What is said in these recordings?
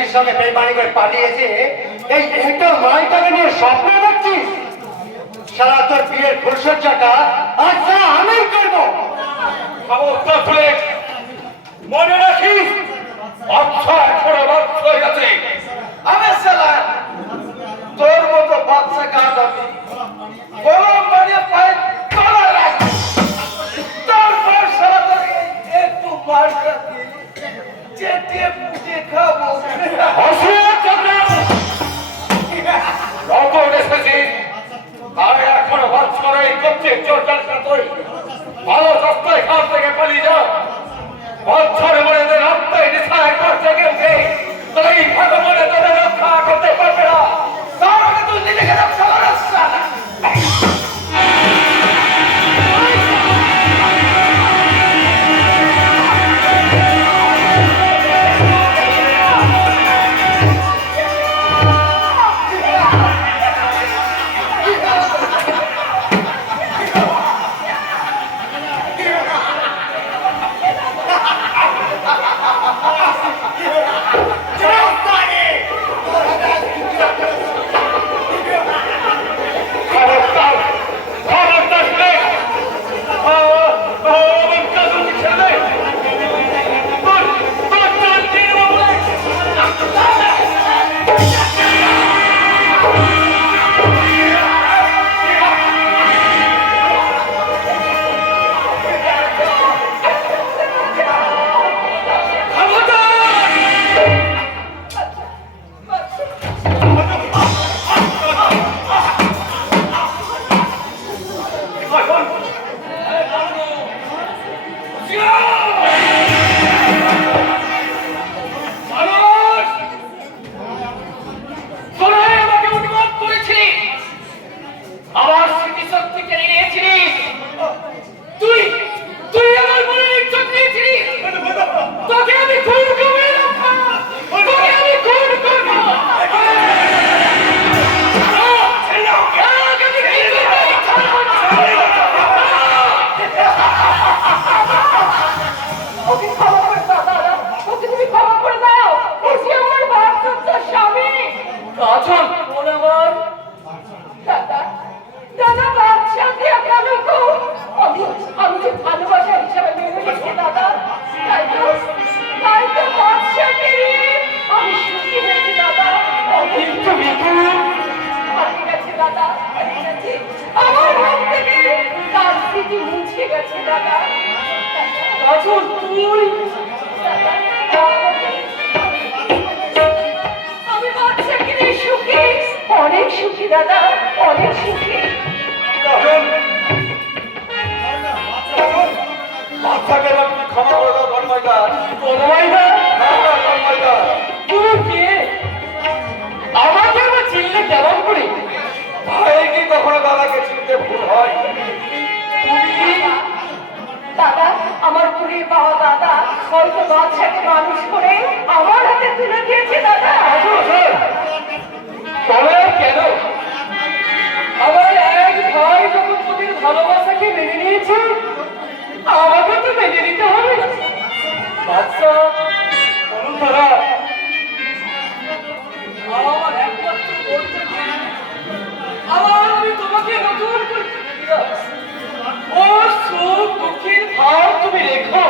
প্রতিবেশীর সঙ্গে বেইমানি করে পালিয়েছে, এই একটা মাইটাকে নিয়ে স্বপ্ন দেখছিস? সারা তোর বিয়ের ফুলসজ্জাটা আজ সারা আমি করবো। মনে রাখিস, বাচ্চা এখনো বাচ্চা হয়ে গেছে। আমি সালা তোর মতো বাচ্চা কাজ আমি কলম মারিয়ে পায়ে তলা রাখি, তারপর সারা তোকে একটু মারটা দিয়ে চেটিয়ে পুটিয়ে খাবো। রতন এসেছিস, আরে এখনো বাচ্চা এই করছে চোর চালটা তুই ভালো রাস্তায় খাল থেকে পালিয়ে যা। বাচ্চার মনে যে রাস্তায় ডিসাইড করতে গেছে, তাই ভালো মনে তোদের রক্ষা করতে পারবে না। তার আগে তুই নিজেকে রক্ষা করার সালা। অনেক সুখী দাদা, অনেক সুখী। বাচ্চাকে ক্ষমা করে দাও তন্ময়দা। তুমি কে? আমাকে আবার চিনলে কেমন করে? ভাই কি কখনো দাদাকে চিনতে ভুল হয়? দাদা, আমার কুড়িয়ে পাওয়া দাদা হয়তো বাচ্চাকে মানুষ করে আমার হাতে তুলে দিয়েছে দাদা। তবে কেন? আমার এক ভাই যখন তোদের ভালোবাসাকে মেনে নিয়েছে, আমাকে তো মেনে নিতে হবে। বাচ্চা তারা আমার একমাত্র বলতে আবার আমি তোমাকে নতুন করে দিলাম। ও সুখ দুঃখের ভাব তুমি রেখো।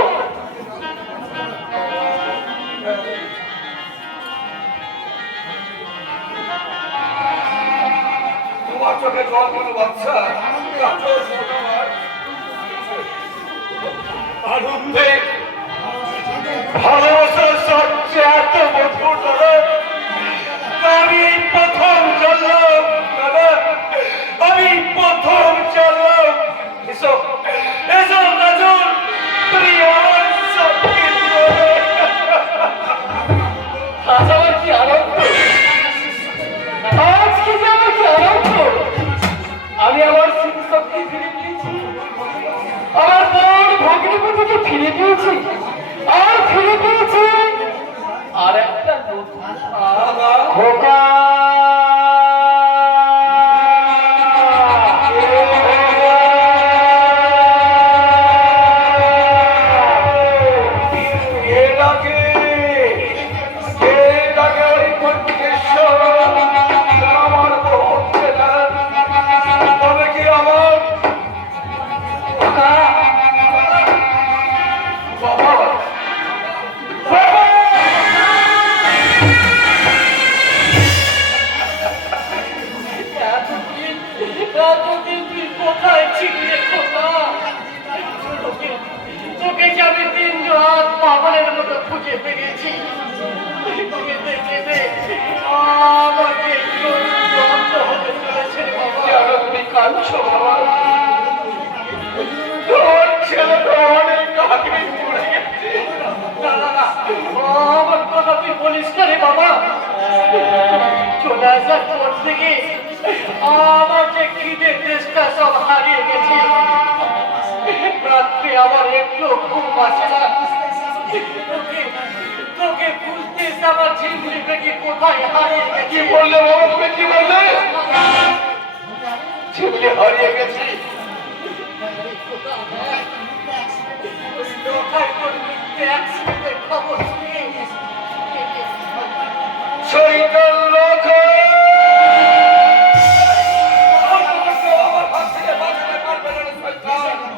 তোমার চোখে জল কেন বাচ্চা? আনন্দে ভালোবাসার সবচেয়ে এত মধুর দাদা আমি প্রথম জানলাম। দাদা আমি প্রথম জানলাম। এসো এসো কাজল, তুমি আমার সবকে আজ আমার কি আনন্দ, আজকে যে আমার কি আনন্দ। আমি আমার স্মৃতিশক্তি ফিরে পেয়েছি, আমার বোন ভগ্নিপতিকে ফিরে পেয়েছি, আর ফিরে পেয়েছি আর একটা খোকা। কে ডাকে কেঁপে গেছি। কেঁদে কেঁদে আমাকে বন্ধ হতে চলেছে বাবা। কেন তুমি কাঁদছো বাবা? তোর ছেলে তো অনেক আগে মরে গেছে। না না না, আমার কথা তুই বলিস না রে বাবা। চলে আসার পর থেকে আমার যে খিদের চেষ্টা সব হারিয়ে গেছে। রাত্রে আমার একটু ঘুম আসে না। তোকে বুঝতে আমার ঝিমড়ি পেটি কোথায় হারিয়ে গেছে। কি বললে বাবা? তুমি কি বললে? ছেলে হারিয়ে গেছে। কোথায় তোর মৃত্যু অ্যাক্সিডেন্টের খবর শুনে শয়তান লোক!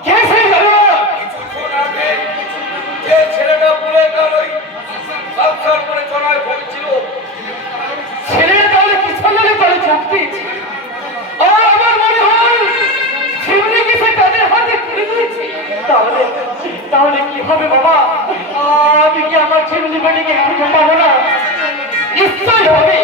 কে সেই জানোয়ার? কিছুক্ষণ আগে যে ছেলেটা পুরে গেল ওই বাচ্চার উপরে চড়ায় ভুগছিল, ছেলেরা তাহলে পিছনে করে চোখ দিয়েছে। আর আমার মনে হয় ঝিমড়ি গেছে তাদের হাতে তুলে দিয়েছে। তাহলে তাহলে কি হবে বাবা? আমি কি আমার ঝিমড়ি বেটিকে খুঁজে পাবো না? নিশ্চয় হবে।